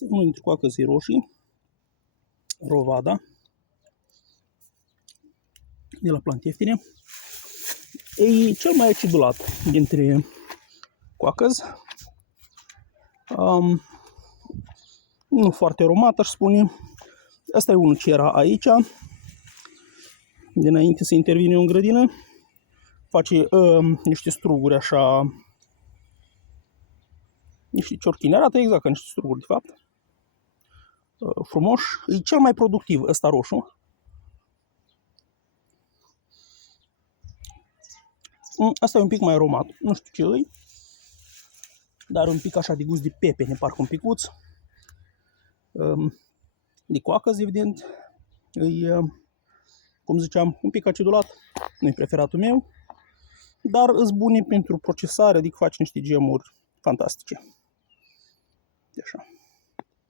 Este unul dintre coacăzii roșii, Rovada, de la Plante Ieftine. E cel mai acidulat dintre coacăzi. Nu foarte aromat, aș spune. Asta e unul ce era aici, dinainte să intervine în grădină. Face niște struguri așa, niște ciorchini. Arată exact ca niște struguri, de fapt. Frumos. E cel mai productiv ăsta roșu. Asta e un pic mai aromat. Nu știu ce e, dar un pic așa de gust de pepene, parcă un picuț. De coacăzi, evident. E, cum ziceam, un pic acidulat. Nu e preferatul meu. Dar îs bune pentru procesare, adică faci niște gemuri fantastice. Așa.